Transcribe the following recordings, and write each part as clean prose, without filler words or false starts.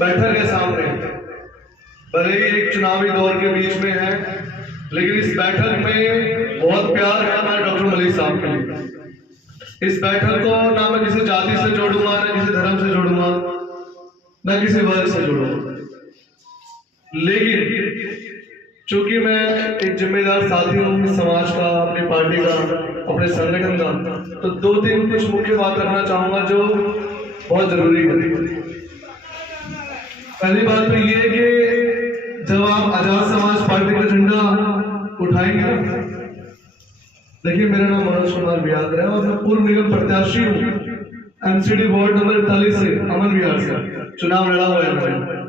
बैठक है सामने, भले ही एक चुनावी दौर के बीच में है, लेकिन इस बैठक में बहुत प्यार है हमारे डॉक्टर मलिक साहब के लिए। इस बैठक को ना मैं किसी जाति से जोड़ूंगा, ना किसी धर्म से जोड़ूंगा, ना किसी वर्ग से जोड़ूंगा, लेकिन चूंकि मैं एक जिम्मेदार साथी हूँ इस समाज का, अपनी पार्टी का, अपने संगठन का, तो दो तीन कुछ मुख्य बात रखना चाहूंगा जो बहुत जरूरी है। पहली बात तो ये है कि जब आप आजाद समाज पार्टी का झंडा उठाएंगे, देखिए मेरा नाम मनोज कुमार बियादर है और मैं पूर्व निगम प्रत्याशी हूँ एमसीडी वार्ड नंबर 41 से, अमन विहार से चुनाव लड़ा हुआ है।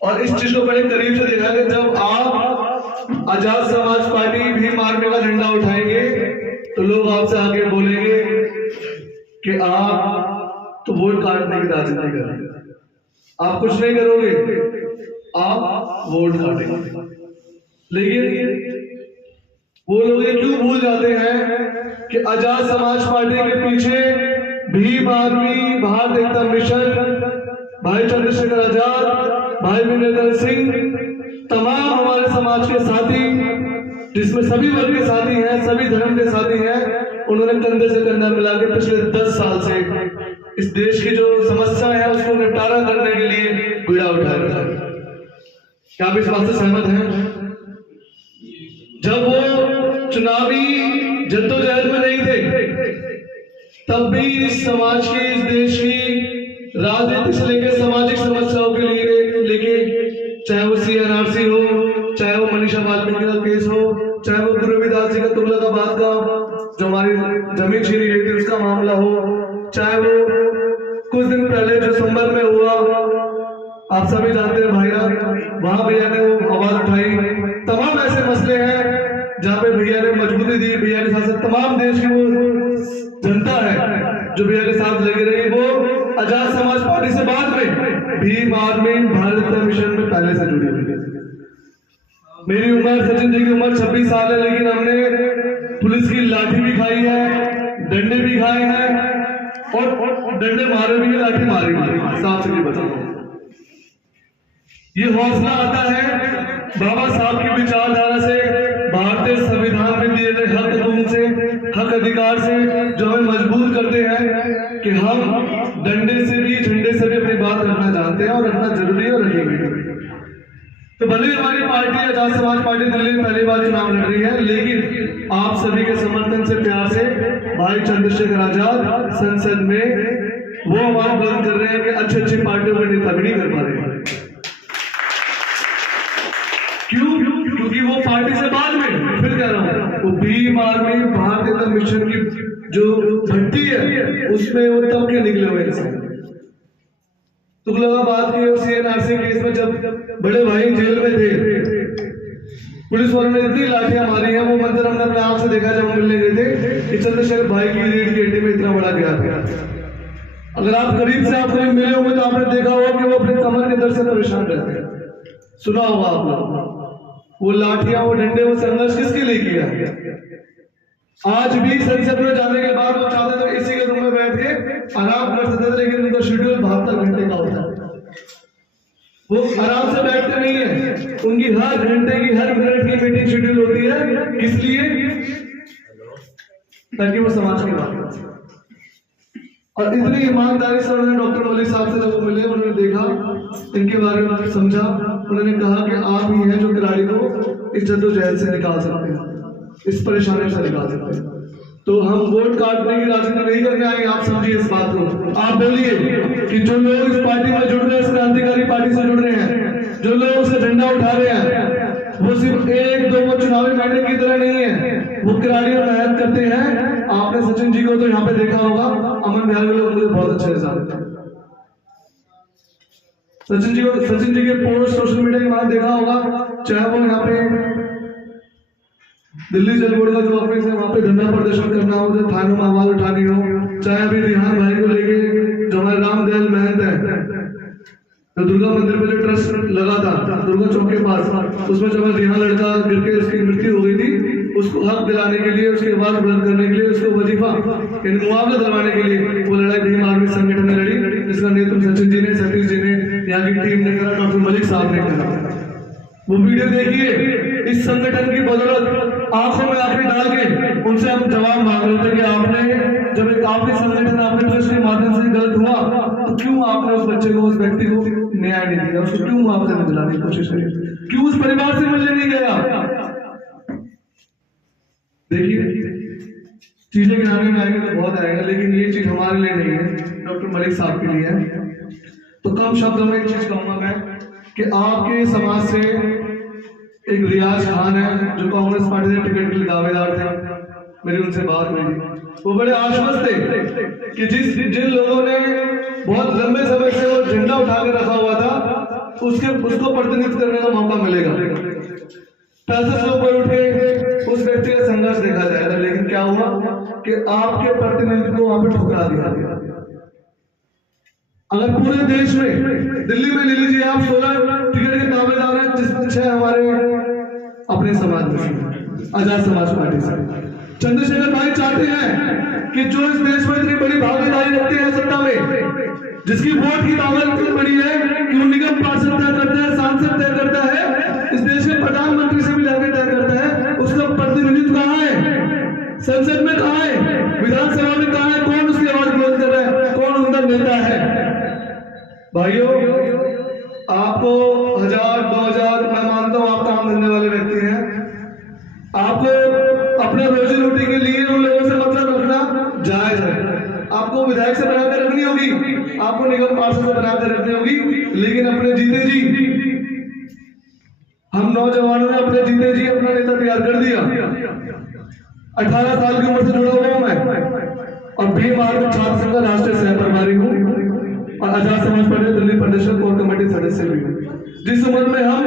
और इस चीज को बड़े करीब से देखा कि जब आप आजाद समाज पार्टी भी मारने का झंडा उठाएंगे तो लोग आपसे आगे बोलेंगे कि आप तो वोट काटने की राजनीति कर रहे हैं, आप कुछ नहीं करोगे, आप वोट काटेंगे। लेकिन वो लोग ये क्यों भूल जाते हैं कि आजाद समाज पार्टी के पीछे भीम आर्मी, भारत एकता मिशन, भाई चंद्रशेखर आजाद, भाई वीरेंद्र सिंह, तमाम हमारे समाज के साथी, जिसमें सभी वर्ग के साथी हैं, सभी धर्म के साथी हैं, उन्होंने कंधे से कंधा मिला के पिछले 10 साल से इस देश की जो समस्या है उसको निपटारा करने के लिए बीड़ा उठाया। क्या आप इस बात से सहमत हैं? जब वो चुनावी जद्दोजहद में नहीं थे तब भी इस समाज की, इस देश की राजनीति से लेकर सामाजिक समस्याओं के लिए लेके, चाहे वो CNRC हो, चाहे वो मनीषा वाल्मीकि का केस हो, चाहे वो गुरु रविदास जी का तुगलकाबाद का जो हमारी जमीन छीनी गई थी उसका मामला हो, चाहे वो कुछ दिन पहले जो दिसंबर में हुआ, आप सभी जानते हैं भाईजान, वहां भैया ने वो आवाज उठाई। तमाम ऐसे मसले हैं जहाँ पे भैया ने मजबूती दी, भैया के साथ तमाम देश की वो जनता है जो भैया के साथ लगी रही, वो आजाद समाज पार्टी से बाद में भीम आर्मी, भारत का मिशन में पहले से जुड़ी हुई है। मेरी उम्र, सचिन जी की उम्र 26 साल है, लेकिन हमने पुलिस की लाठी भी खाई है, डंडे भी खाए हैं और डंडे मारे भी है, लाठी मारी भी, साफ सीधी बताओ। ये हौसला आता है बाबा साहब की विचारधारा से, भारतीय संविधान में दिए गए हक कानून से, हक अधिकार से, जो हमें मजबूर करते हैं कि हम डंडे से भी, झंडे से भी अपनी बात रखना चाहते हैं और रखना जरूरी है और रखेंगे। तो भले हमारी पार्टी आजाद समाज पार्टी दिल्ली में पहली बार चुनाव लड़ रही है, लेकिन आप सभी के समर्थन से, प्यार से भाई चंद्रशेखर आजाद संसद में वो आवाज बुलंद कर रहे हैं कि अच्छी अच्छी पार्टियों को नेता भी नहीं कर पा रहे हैं। क्यों? क्योंकि वो पार्टी से बाद में, फिर कह रहा हूं, वो भीम आर्मी, भारत एकता मिशन की जो भट्टी है उसमें वो तब के निकले हुए हैं। तुगलकाबाद के और CNRC केस में जब बड़े भाई जेल में थे, पुलिस वालों ने इतनी लाठियां मारी हैं, वो मंजर हमने अपने आप से देखा जब हम मिलने गए थे कि चंद्रशेखर भाई की रीढ़ की हड्डी में इतना बड़ा गया था। अगर आप करीब से आप करीब मिले होंगे तो आपने देखा होगा कि वो अपने कमर के दर्द से परेशान रहते हैं, सुना होगा आप लोग। वो लाठियां, वो डंडे, वो संघर्ष किसके लिए किया? आज भी संसद में जाने के बाद वो चाहते थे इसी के रूम में बैठ के आराम कर सकते थे, लेकिन उनका शेड्यूल 72 घंटे का होता है। वो आराम से बैठते नहीं है, उनकी हर घंटे की, हर मिनट की मीटिंग शेड्यूल होती है। किस लिए? ताकि वो समाज की बात कर। और इतनी ईमानदारी से उन्होंने डॉक्टर मलिक साहब से जब मिले, उन्होंने देखा, इनके बारे में समझा, उन्होंने कहा कि आप ही हैं जो खिलाड़ी को इस जद्दोजहद से निकाल सकते हैं, इस परेशानी से निकाल सकते हैं। तो हम वोट काटने की राजनीति नहीं करने आएंगे, आप समझिए इस बात को। आप बोलिए कि जो लोग इस पार्टी में जुड़ रहे हैं, इस क्रांतिकारी पार्टी से जुड़ रहे हैं, जो लोग उसे झंडा उठा रहे हैं, वो सिर्फ एक दो चुनावी मैंडेट की तरह नहीं है, वो खिलाड़ी और मेहनत करते हैं। आपने सचिन जी को तो यहाँ पे देखा होगा, अमन बिहार के लोग मुझे बहुत अच्छे से जानते हैं। सचिन जी के पोस्ट सोशल मीडिया के बाद देखा होगा, चाहे वो यहाँ पे दिल्ली जल बोर्ड का जो ऑफिस है वहां पे धरना प्रदर्शन करना हो, जो थानों में आवाज उठानी हो, चाहे अभी रिहान भाई को लेके जो हमारे रामदयाल महंत है, तो दुर्गा मंदिर पे जो ट्रस्ट लगा था दुर्गा चौक के पास, उसमें जब रिहान लड़का गिर के उसकी मृत्यु हो गई थी, उसको हक दिलाने के लिए, उसके आवाज बुलंद करने के लिए, उसको वजीफा मुआवजा दिलवाने के लिए वो लड़ाई भीम आर्मी संगठन ने लड़ी, जिसका नेतृत्व सचिन जी ने, सतीश जी ने, यहाँ की टीम ने करा, डॉक्टर मलिक साहब ने करा। वो वीडियो देखिए, इस संगठन की बदौलत आंखों में आंखें डाल के उनसे हम जवाब मांग रहे थे कि आपने जब एक आपके संगठन आपके ट्रस्ट के माध्यम से गलत हुआ तो क्यों आपने उस बच्चे को, उस व्यक्ति को न्याय नहीं दिया, उसको क्यों मुआवजा नहीं दिलाने की कोशिश करी, क्यों उस परिवार से मिलने नहीं गया। देखिए चीजें गिनाने में आएंगे तो बहुत आएगा, लेकिन ये चीज हमारे लिए नहीं है, डॉक्टर मलिक साहब के लिए है। तो कम शब्दों में एक चीज कहूंगा मैं कि आपके समाज से एक रियाज खान है जो कांग्रेस पार्टी से टिकट के लिए दावेदार थे, मेरी उनसे बात हुई थी। वो बड़े आश्वस्त थे कि जिन लोगों ने बहुत लंबे समय से वो झंडा उठा के रखा हुआ था उसको प्रतिनिधित्व करने का मौका मिलेगा। पैसे से ऊपर उठ के उस व्यक्ति का संघर्ष देखा जाएगा, लेकिन क्या हुआ कि आपके प्रतिनिधित्व को वहां पर ठुकरा दिया। अगर पूरे देश में दिल्ली में ले लीजिए आप 16 टिकट के दावेदार हैं, जिसमें 6 हमारे अपने समाज में आजाद समाज पार्टी से। चंद्रशेखर भाई चाहते हैं कि जो इस देश में इतनी बड़ी भागीदारी रखते हैं सत्ता में, जिसकी वोट की ताकत इतनी बड़ी है कि वो निगम पार्षद तय करता है, सांसद तय करता है, इस देश के प्रधानमंत्री से भी जाकर तय करता है, उसका प्रतिनिधित्व कहाँ है, संसद में कहाँ है, विधानसभा में कहाँ है, कौन उसकी आवाज बुलंद कर रहा है, कौन उनका नेता है। भाइयों आपको 1000 2000 मैं मानता हूं आप काम करने वाले व्यक्ति हैं, आपको अपने रोजी रोटी के लिए उन लोगों से मतलब रखना जायज है। आपको विधायक से बनाकर रखनी होगी, आपको निगम पार्षद से बनाकर रखनी होगी, लेकिन अपने जीते जी हम नौजवानों ने अपने जीते जी अपना नेता तैयार कर दिया। 18 साल की उम्र से जुड़ा हुआ हूं मैं और भीम आर्मी छात्र संघ का राष्ट्रीय सह प्रभारी हूँ और आजाद समाज पार्टी दिल्ली प्रदेश कोर कमेटी सदस्य भी हूँ। जिस उम्र में हम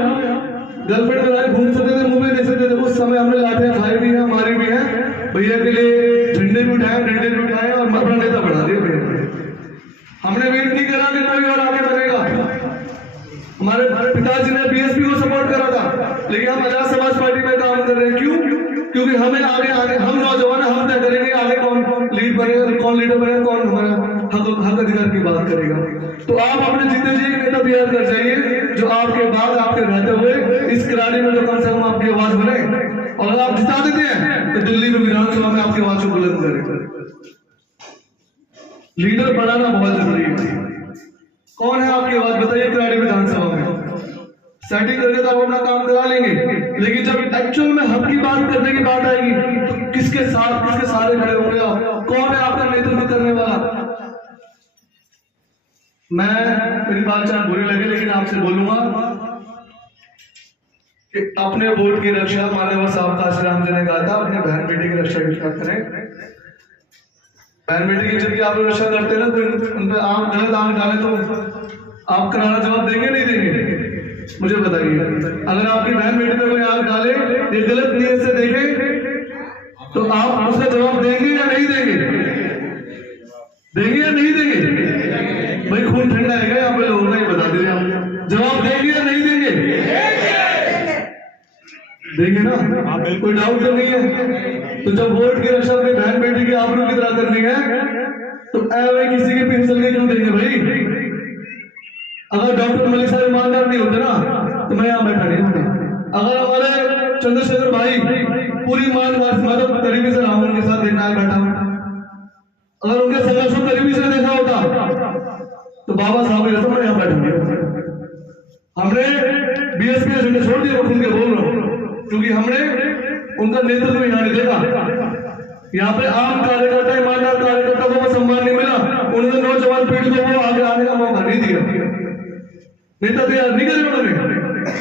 गर्लफ्रेंड कराए घूम सकते थे, मुंह भी दे सकते थे, उस समय हमने लाठियां खाई भी है, हमारी भी है, भैया के लिए झंडे भी उठाए, डंडे भी उठाए और अपना नेता बढ़ा दिया भैया। हमने वेट नहीं करा कि कोई और आगे बनेगा। हमारे पिताजी ने बीएसपी को सपोर्ट करा था, लेकिन हम आजाद समाज पार्टी में काम कर रहे हैं। क्यों? क्योंकि हमें आगे हम नौजवान हम तय करेंगे आगे कौन लीड बनेगा, कौन लीडर बनेगा, कौन हमारा हक अधिकार की बात करेगा। तो आप अपने जीते जी एक नेता तैयार कर जाइए जो आपके बाद आपके रहते हुए इस करारी में तो कम से कम आपकी आवाज बने, और अगर आप जिता देते हैं तो दिल्ली में विधानसभा में आपकी आवाज को बुलंद करें। लीडर बनाना बहुत जरूरी है। कौन है आपकी आवाज बताइए करारी विधानसभा में। सेटिंग करके तो आप अपना काम करा लेंगे, लेकिन जब एक्चुअल में हक की बात करने की बात आएगी तो किसके साथ किसके सारे खड़े होंगे आप, कौन है आपका नेतृत्व करने वाला। मैं मेरी बात चाहे बुरी लगे लेकिन आपसे बोलूंगा कि अपने वोट की रक्षा मान्यवर साहब काशी राम जी ने कहा था, अपने बहन बेटी की रक्षा करें। बहन बेटी की जबकि आप रक्षा करते हैं ना, तो उन पर आप गलत आंख डालें तो आप करारा जवाब देंगे नहीं देंगे, मुझे बताइए। अगर आपकी बहन बेटी पे कोई आंख डाले, ये गलत नीयत से देखे, तो आप उसका जवाब देंगे या नहीं देंगे? देंगे या नहीं देंगे? भाई खून ठंडा है क्या यहाँ पे लोग? नहीं बता दीजिए आप, जवाब देंगे या नहीं देंगे? देंगे ना, कोई डाउट तो नहीं है। तो जब वोट की रक्षा अपनी बहन बेटी की आबरू की तरह करनी है तो भाई किसी के पीछे चल के क्यों देंगे भाई? अगर डॉक्टर मलिक साहब ईमानदार नहीं होते ना तो मैं यहाँ बैठा नहीं होता। अगर हमारे चंद्रशेखर भाई पूरी ईमानदार से, मैं तो करीबी से रहा हूं उनके साथ, देखना है बैठा हूं, अगर उनके संघर्ष को करीबी से देखा होता तो बाबा साहब के मैं यहाँ बैठा। हमने बीएसपी का झंडा छोड़ दिया, खुल के बोल रहा हूँ, क्योंकि हमने उनका नेतृत्व यहाँ नहीं देखा। यहाँ पे आम कार्यकर्ता ईमानदार कार्यकर्ता को सम्मान नहीं मिला, उन्होंने नौजवान पीढ़ी को वो आगे आने का मौका नहीं दिया, नेता तैयार नहीं करे उन्होंने।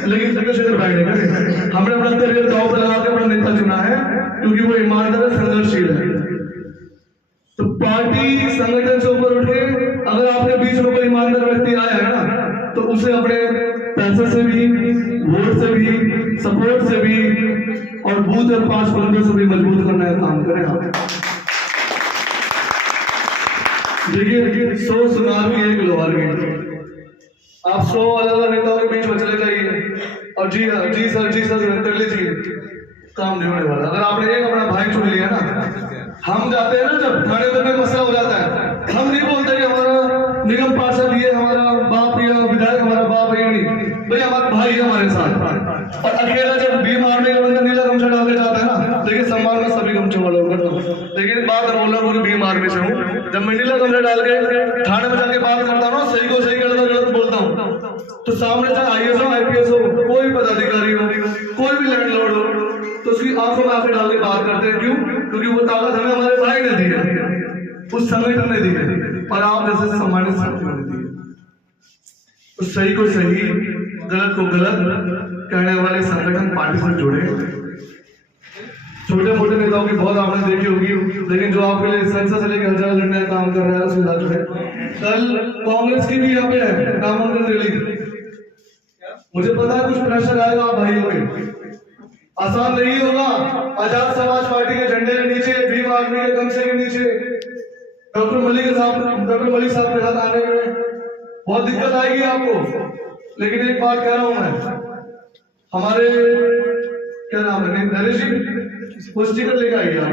लेकिन चंद्रशेखर भाई ने करे, हमने अपना करियर दांव पर लगा के अपना नेता चुना है क्योंकि वो ईमानदार संघर्षशील है। तो पार्टी संगठन से ऊपर उठ के अगर आपके बीच में कोई ईमानदार व्यक्ति आया है ना तो उसे अपने पैसे से भी, वोट से भी, सपोर्ट से भी और बूथ और 5 बंदों से भी मजबूत करने का काम करें आप। देखिए 100 सुनार की एक लोहार की, आप 100 अलग अलग नेताओं के बीच में चले जाइए और जी सर कर लीजिए, काम नहीं होने वाला। अगर आपने एक अपना भाई चुन लिया ना, हम जाते हैं ना जब थाने में कोई मसला हो जाता है, हम नहीं बोलते कि हमारा निगम पार्षद ये हमारा बाप या विधायक हमारा बाप है नहीं भाई, हमारा भाई है हमारे साथ। और अकेला जब भीम आर्मी का बंदा नीला गमछा डाल के जाता है ना, देखिए सम्मान में सभी गमछे वालों करता हूँ, लेकिन बात बोल रहा हूँ भीम आर्मी से हूँ। जब मैं नीला गमछा डाल के थाने में जाके बात करता हूँ, सही को सही गलत बोलता हूँ, तो सामने चाहे IAS हो IPS हो, कोई भी पदाधिकारी हो, कोई भी लैंडलॉर्ड हो, तो उसकी आंखों में आंखें डाल के बात करते हैं। क्यों? क्योंकि वो ताकत हमें हमारे भाई ने दी है, उस संगठन ने दी है, और आप जैसे सम्मानित साथियों ने दी है। तो सही को सही, गलत को गलत कहने वाले संगठन पार्टी से जुड़े। छोटे मोटे नेताओं की बहुत आपने देखी होगी, लेकिन जो आपके लिए संसद से लेकर हजार लड़ने का काम कर रहा है उसके साथ जुड़े। कल कांग्रेस की भी यहाँ पे है नामांकन रैली, मुझे पता है कुछ प्रेशर आएगा आप भाइयों पे, आसान नहीं होगा। आजाद समाज पार्टी के झंडे के नीचे, भीम आर्मी के गमछे के नीचे डॉक्टर मलिक साहब के साथ आने में बहुत दिक्कत आएगी आपको। लेकिन एक बात कह रहा हूं मैं, हमारे क्या नाम है नरेश जी, वो स्टिकर लेकर आइए आप।